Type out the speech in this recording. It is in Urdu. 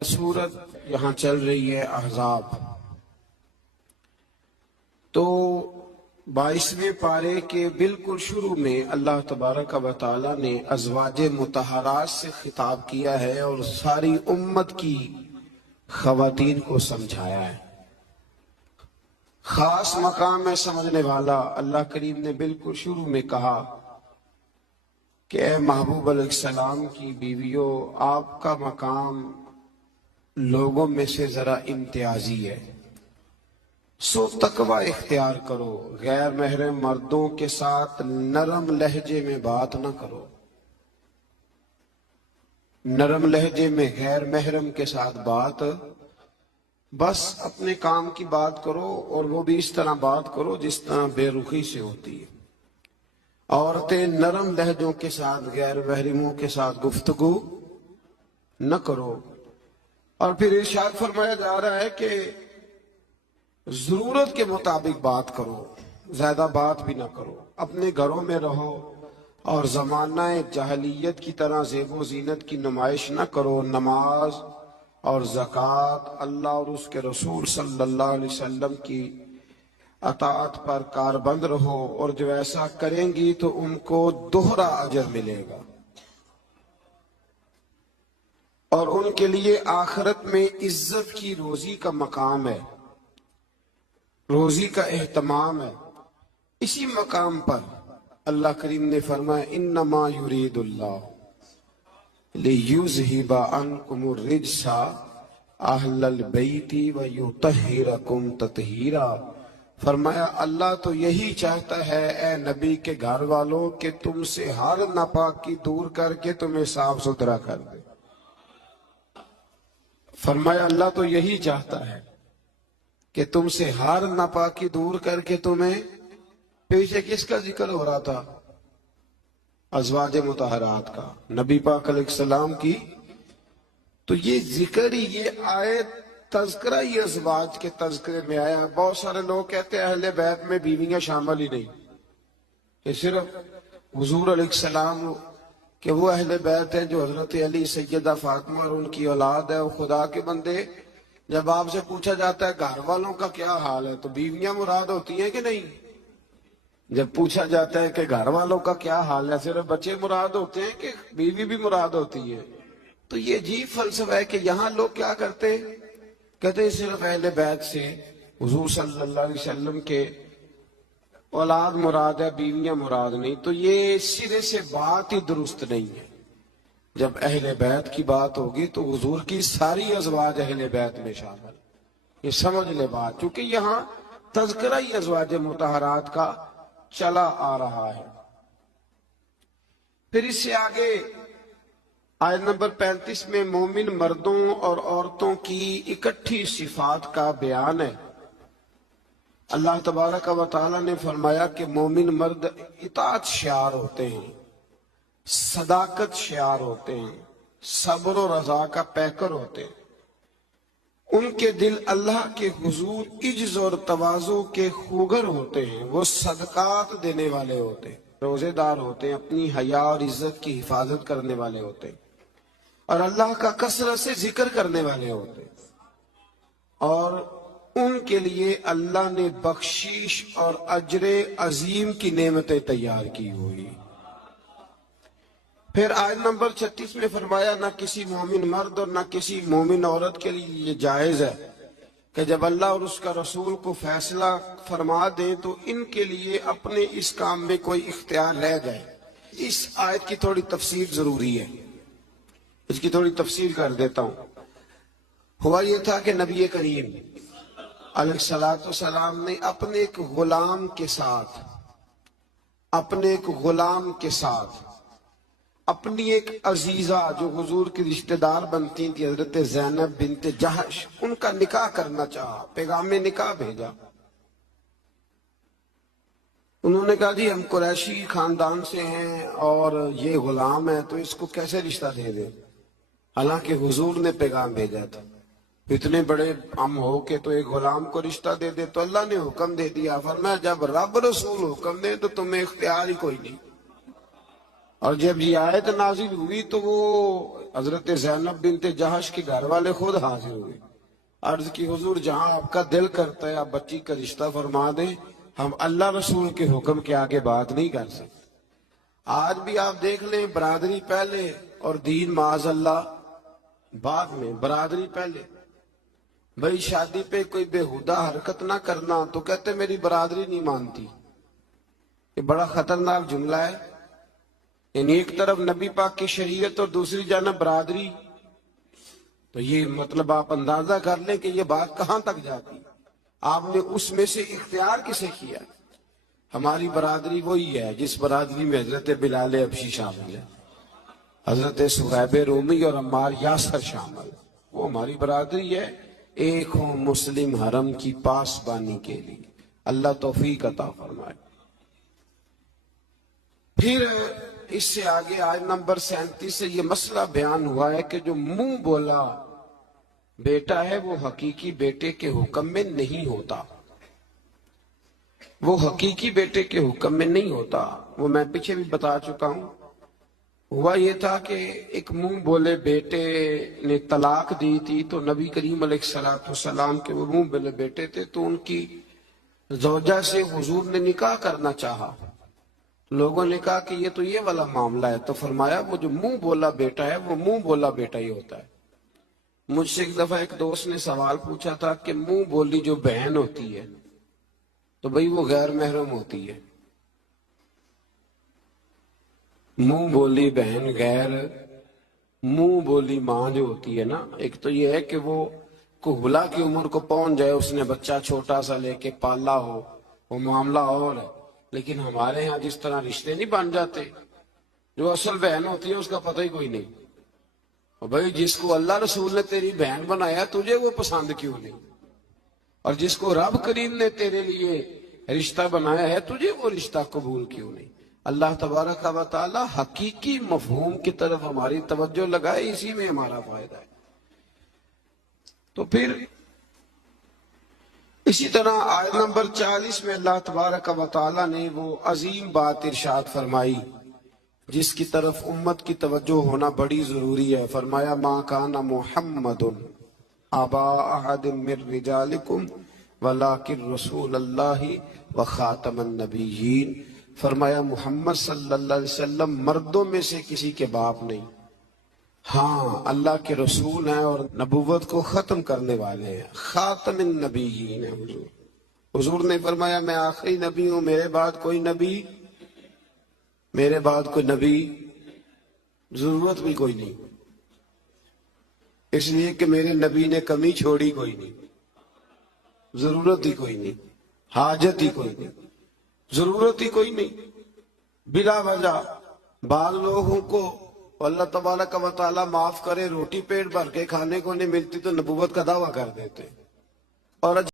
سورت یہاں چل رہی ہے احزاب، تو 22ویں پارے کے بالکل شروع میں اللہ تبارک و تعالی نے ازواج مطہرات سے خطاب کیا ہے اور ساری امت کی خواتین کو سمجھایا ہے۔ خاص مقام ہے سمجھنے والا۔ اللہ کریم نے بالکل شروع میں کہا کہ اے محبوب علیہ السلام کی بیویوں، آپ کا مقام لوگوں میں سے ذرا امتیازی ہے، سو تقوی اختیار کرو، غیر محرم مردوں کے ساتھ نرم لہجے میں بات نہ کرو، نرم لہجے میں غیر محرم کے ساتھ بات، بس اپنے کام کی بات کرو، اور وہ بھی اس طرح بات کرو جس طرح بے رخی سے ہوتی ہے۔ عورتیں نرم لہجوں کے ساتھ غیر محرموں کے ساتھ گفتگو نہ کرو۔ اور پھر ارشاد فرمایا جا رہا ہے کہ ضرورت کے مطابق بات کرو، زیادہ بات بھی نہ کرو، اپنے گھروں میں رہو اور زمانہ جاہلیت کی طرح زیب و زینت کی نمائش نہ کرو۔ نماز اور زکوٰۃ، اللہ اور اس کے رسول صلی اللہ علیہ وسلم کی اطاعت پر کاربند رہو، اور جو ایسا کریں گی تو ان کو دوہرا اجر ملے گا، اور ان کے لیے آخرت میں عزت کی روزی کا مقام ہے، روزی کا اہتمام ہے۔ اسی مقام پر اللہ کریم نے فرمایا انما یرید اللہ لیذہب عنکم الرجس اہل البیت ویطہرکم تطہیرا۔ فرمایا اللہ تو یہی چاہتا ہے اے نبی کے گھر والوں کہ تم سے ہر ناپاکی دور کر کے تمہیں صاف ستھرا کر دے۔ فرمایا اللہ تو یہی چاہتا ہے کہ تم سے ہر ناپاکی دور کر کے تمہیں، پیچھے کس کا ذکر ہو رہا تھا؟ ازواج مطہرات کا، نبی پاک علیہ السلام کی۔ تو یہ ذکر ہی، یہ آیت تذکرہ ہی ازواج کے تذکرے میں آیا۔ بہت سارے لوگ کہتے ہیں اہل بیت میں بیویاں شامل ہی نہیں، یہ صرف حضور علیہ السلام کہ وہ اہل بیت ہیں جو حضرت علی، سیدہ فاطمہ اور ان کی اولاد ہے۔ وہ خدا کے بندے، جب آپ سے پوچھا جاتا ہے گھر والوں کا کیا حال ہے تو بیویاں مراد ہوتی ہیں کہ نہیں؟ جب پوچھا جاتا ہے کہ گھر والوں کا کیا حال ہے صرف بچے مراد ہوتے ہیں کہ بیوی بھی مراد ہوتی ہے؟ تو یہ عجیب فلسفہ ہے کہ یہاں لوگ کیا کرتے، کہتے ہیں صرف اہل بیت سے حضور صلی اللہ علیہ وسلم کے اولاد مراد ہے، بیویاں مراد نہیں۔ تو یہ سرے سے بات ہی درست نہیں ہے۔ جب اہل بیت کی بات ہوگی تو حضور کی ساری ازواج اہل بیت میں شامل، یہ سمجھ لے بات، چونکہ یہاں تذکرہ ہی ازواج مطہرات کا چلا آ رہا ہے۔ پھر اس سے آگے آیت نمبر 35 میں مومن مردوں اور عورتوں کی اکٹھی صفات کا بیان ہے۔ اللہ تبارک و تعالی نے فرمایا کہ مومن مرد اطاعت شعار ہوتے ہیں، صداقت شعار ہوتے ہیں، صبر و رضا کا پیکر ہوتے ہیں۔ ان کے دل اللہ کے حضور عجز اور تواضع کے خوگر ہوتے ہیں، وہ صدقات دینے والے ہوتے ہیں، روزے دار ہوتے ہیں، اپنی حیا اور عزت کی حفاظت کرنے والے ہوتے ہیں، اور اللہ کا کثرت سے ذکر کرنے والے ہوتے ہیں، اور ان کے لیے اللہ نے بخشش اور اجر عظیم کی نعمتیں تیار کی ہوئی۔ پھر آیت نمبر 36 میں فرمایا نہ کسی مومن مرد اور نہ کسی مومن عورت کے لیے یہ جائز ہے کہ جب اللہ اور اس کا رسول کو فیصلہ فرما دیں تو ان کے لیے اپنے اس کام میں کوئی اختیار رہ جائے۔ اس آیت کی تھوڑی تفسیر ضروری ہے، اس کی تھوڑی تفسیر کر دیتا ہوں۔ ہوا یہ تھا کہ نبی کریم علیہ السلام نے اپنے ایک غلام کے ساتھ اپنی ایک عزیزہ جو حضور کی رشتہ دار بنتی تھی حضرت زینب بنت جہش، ان کا نکاح کرنا چاہا، پیغام نکاح بھیجا۔ انہوں نے کہا جی ہم قریشی خاندان سے ہیں اور یہ غلام ہے تو اس کو کیسے رشتہ دے دیں، حالانکہ حضور نے پیغام بھیجا تھا، اتنے بڑے ہم ہو کے تو ایک غلام کو رشتہ دے دے۔ تو اللہ نے حکم دے دیا، فرمایا جب رب رسول حکم دے تو تمہیں اختیار ہی کوئی نہیں۔ اور جب یہ آیت نازل ہوئی تو وہ حضرت زینب بنت جہش کے گھر والے خود حاضر ہوئے، عرض کی حضور جہاں آپ کا دل کرتا ہے آپ بچی کا رشتہ فرما دیں، ہم اللہ رسول کے حکم کے آگے بات نہیں کر سکتے۔ آج بھی آپ دیکھ لیں، برادری پہلے اور دین معاذ اللہ بعد میں۔ برادری پہلے، بھئی شادی پہ کوئی بےہودہ حرکت نہ کرنا تو کہتے میری برادری نہیں مانتی۔ یہ بڑا خطرناک جملہ ہے، یعنی ایک طرف نبی پاک کی شریعت اور دوسری جانب برادری، تو یہ مطلب آپ اندازہ کر لیں کہ یہ بات کہاں تک جاتی۔ آپ نے اس میں سے اختیار کسے کیا؟ ہماری برادری وہی ہے جس برادری میں حضرت بلال حبشی شامل ہے، حضرت صہیب رومی اور عمار یاسر شامل، وہ ہماری برادری ہے، ایک ہوں مسلم حرم کی پاسبانی کے لیے۔ اللہ توفیق عطا فرمائے۔ پھر اس سے آگے آیت نمبر 37 سے یہ مسئلہ بیان ہوا ہے کہ جو منہ بولا بیٹا ہے وہ حقیقی بیٹے کے حکم میں نہیں ہوتا، وہ حقیقی بیٹے کے حکم میں نہیں ہوتا۔ وہ میں پیچھے بھی بتا چکا ہوں، ہوا یہ تھا کہ ایک منہ بولے بیٹے نے طلاق دی تھی، تو نبی کریم علیہ السلام کے وہ منہ بولے بیٹے تھے، تو ان کی زوجہ سے حضور نے نکاح کرنا چاہا۔ لوگوں نے کہا کہ یہ تو یہ والا معاملہ ہے، تو فرمایا وہ جو منہ بولا بیٹا ہے وہ منہ بولا بیٹا ہی ہوتا ہے۔ مجھ سے ایک دفعہ ایک دوست نے سوال پوچھا تھا کہ منہ بولی جو بہن ہوتی ہے تو بھئی وہ غیر محرم ہوتی ہے، منہ بولی بہن غیر، منہ بولی ماں جو ہوتی ہے نا، ایک تو یہ ہے کہ وہ کہلا کی عمر کو پہنچ جائے، اس نے بچہ چھوٹا سا لے کے پالا ہو، وہ معاملہ اور ہے۔ لیکن ہمارے ہاں جس طرح رشتے نہیں بن جاتے، جو اصل بہن ہوتی ہے اس کا پتہ ہی کوئی نہیں، اور بھئی جس کو اللہ رسول نے تیری بہن بنایا تجھے وہ پسند کیوں نہیں، اور جس کو رب کریم نے تیرے لیے رشتہ بنایا ہے تجھے وہ رشتہ قبول کیوں نہیں۔ اللہ تبارک و تعالی حقیقی مفہوم کی طرف ہماری توجہ لگائے، اسی میں ہمارا فائدہ ہے۔ تو پھر اسی طرح آیت نمبر 40 میں اللہ تبارک و تعالی نے وہ عظیم بات ارشاد فرمائی جس کی طرف امت کی توجہ ہونا بڑی ضروری ہے۔ فرمایا ما کان محمد ابا احد من رجالکم ولکن رسول اللہ وخاتم النبیین۔ فرمایا محمد صلی اللہ علیہ وسلم مردوں میں سے کسی کے باپ نہیں، ہاں اللہ کے رسول ہیں اور نبوت کو ختم کرنے والے ہیں، خاتم النبیین ہیں حضور۔ حضور نے فرمایا میں آخری نبی ہوں، میرے بعد کوئی نبی ضرورت بھی کوئی نہیں، اس لیے کہ میرے نبی نے کمی چھوڑی کوئی نہیں، ضرورت ہی کوئی نہیں، حاجت ہی کوئی نہیں، ضرورت ہی کوئی نہیں۔ بلا وجہ بعض لوگوں کو اللہ تبارک و تعالیٰ معاف کرے، روٹی پیٹ بھر کے کھانے کو نہیں ملتی تو نبوت کا دعویٰ کر دیتے، اور